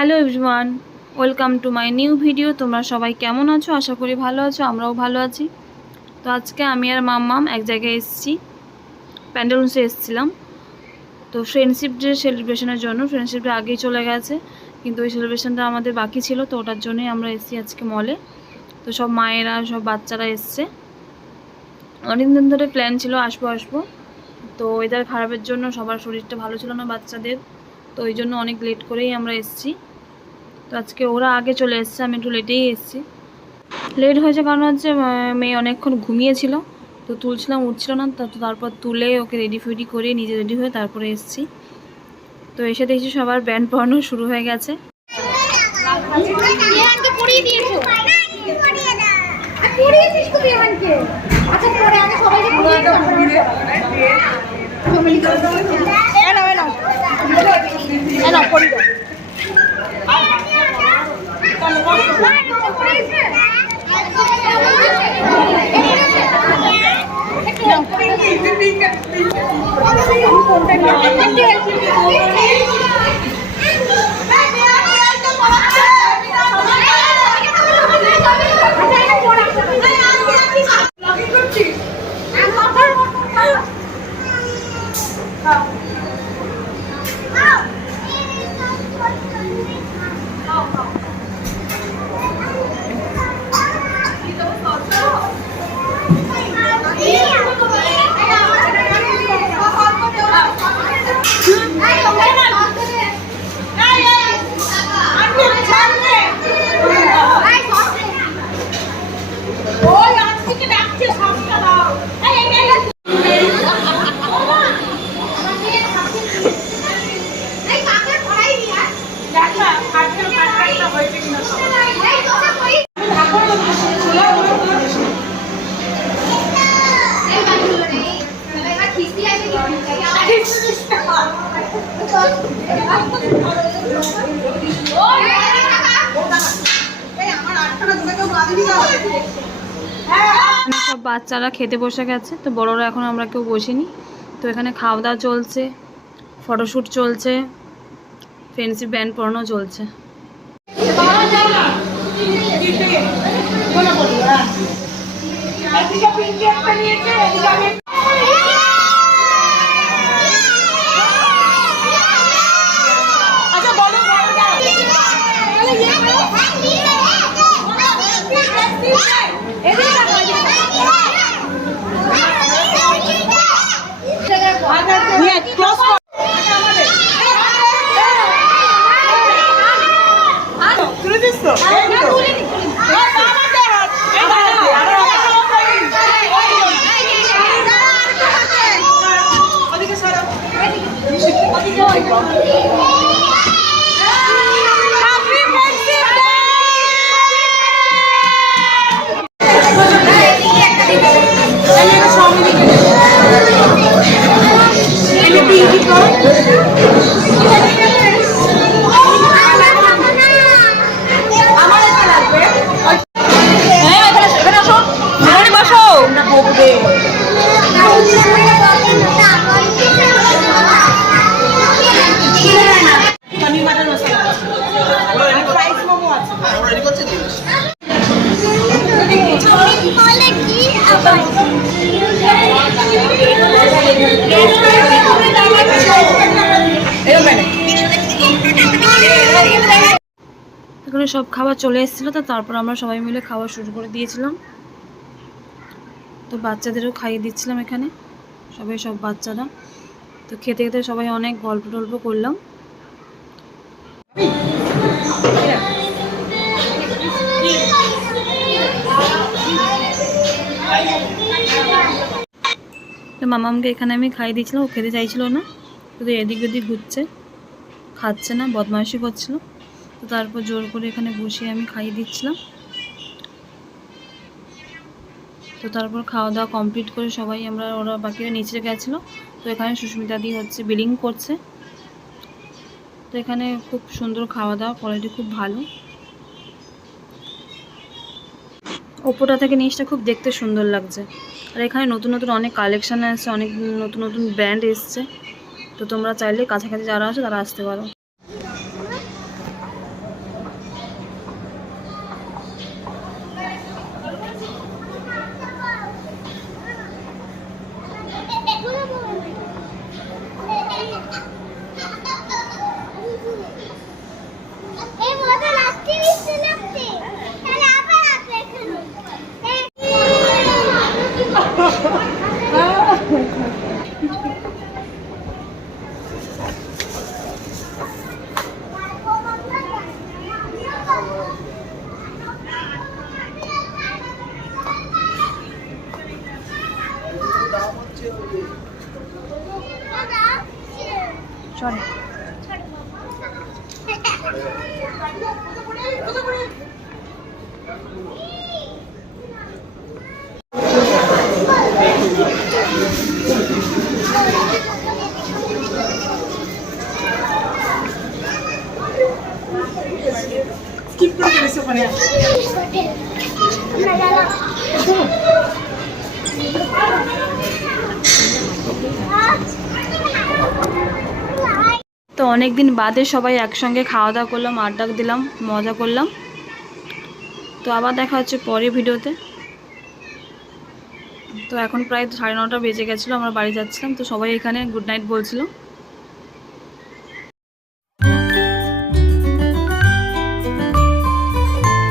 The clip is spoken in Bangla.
Hello everyone, welcome to my new video. তোমরা সবাই কেমন আছো? আশা করি ভালো আছো, আমরাও ভালো আছি। তো আজকে আমি আর মাম্মাম এক জায়গায় এসেছি, প্যান্ডেলসে এসেছিলাম। তো ফ্রেন্ডশিপ ডে সেলিব্রেশনের জন্য। ফ্রেন্ডশিপ ডে আগেই চলে গেছে, কিন্তু ওই সেলিব্রেশনটা আমাদের বাকি ছিল, তো ওটার জন্যই আমরা এসেছি আজকে মলে। তো সব মায়েরা, সব বাচ্চারা এসছে। অনেক দিন ধরে প্ল্যান ছিল আসবো, তো ওয়েদার খারাপের জন্য সবার শরীরটা ভালো ছিল না বাচ্চাদের, তো ওই জন্য অনেক লেট করেই আমরা এসেছি। তো আজকে ওরা আগে চলে এসছে, আমি একটু লেটেই এসেছি। লেট হয়েছে কারণ হচ্ছে মেয়ে অনেকক্ষণ ঘুমিয়েছিল, তো তুলছিলাম, উঠছিল না। তারপর তুলে ওকে রেডি ফেডি করে নিজে রেডি হয়ে তারপরে এসেছি। তো এসে দেখছি সবার ব্যান্ড পড়ানো শুরু হয়ে গেছে। সব বাচ্চারা খেতে বসে গেছে, তো বড়রা এখন আমরা কেউ বসিনি। তো এখানে খাওয়া দাওয়া চলছে, ফটোশ্যুট চলছে, ফ্রেন্ডশিপ ব্যান্ড পড়ানো চলছে। এখানে সব খাবার চলে এসেছিলো, তো তারপর আমরা সবাই মিলে খাওয়া শুরু করে দিয়েছিলাম। তো বাচ্চাদেরও খাইয়ে দিচ্ছিলাম এখানে সব বাচ্চারা। তো খেতে খেতে সবাই অনেক গল্প টল্প করলাম। তো মামামকে এখানে আমি খাইয়ে দিয়েছিলাম, ও খেতে চাইছিল না, শুধু এদিক ওদিক ঘুরছে, খাচ্ছে না, বদমাইশি করছিল। তো তারপর জোর করে এখানে বসিয়ে আমি খাইয়ে দিচ্ছিলাম। তো তারপর খাওয়া দাওয়া কমপ্লিট করে সবাই ওরা বাকিরা নিচে গেছিলো। তো এখানে সুস্মিতা দি হচ্ছে বিলিং করছে। তো এখানে খুব সুন্দর খাওয়া দাওয়া, কোয়ালিটি খুব ভালো। ওপোটা থেকে নিচটা খুব দেখতে সুন্দর লাগছে। আর এখানে নতুন নতুন অনেক কালেকশান আসছে, অনেক নতুন নতুন ব্র্যান্ড এসছে। তো তোমরা চাইলে কাছাকাছি যারা আছো তারা আসতে পারো। চলে। স্কিপ করে গেছে ওখানে। তো অনেক দিন বাদে সবাই একসঙ্গে খাওয়া দাওয়া করলাম, আড্ডা দিলাম, মজা করলাম। তো আবার দেখা হচ্ছে পরের ভিডিওতে। তো এখন প্রায় 9:30 বেজে গেছিলো, আমরা বাড়ি যাচ্ছিলাম। তো সবাই এখানে গুড নাইট বলছিল।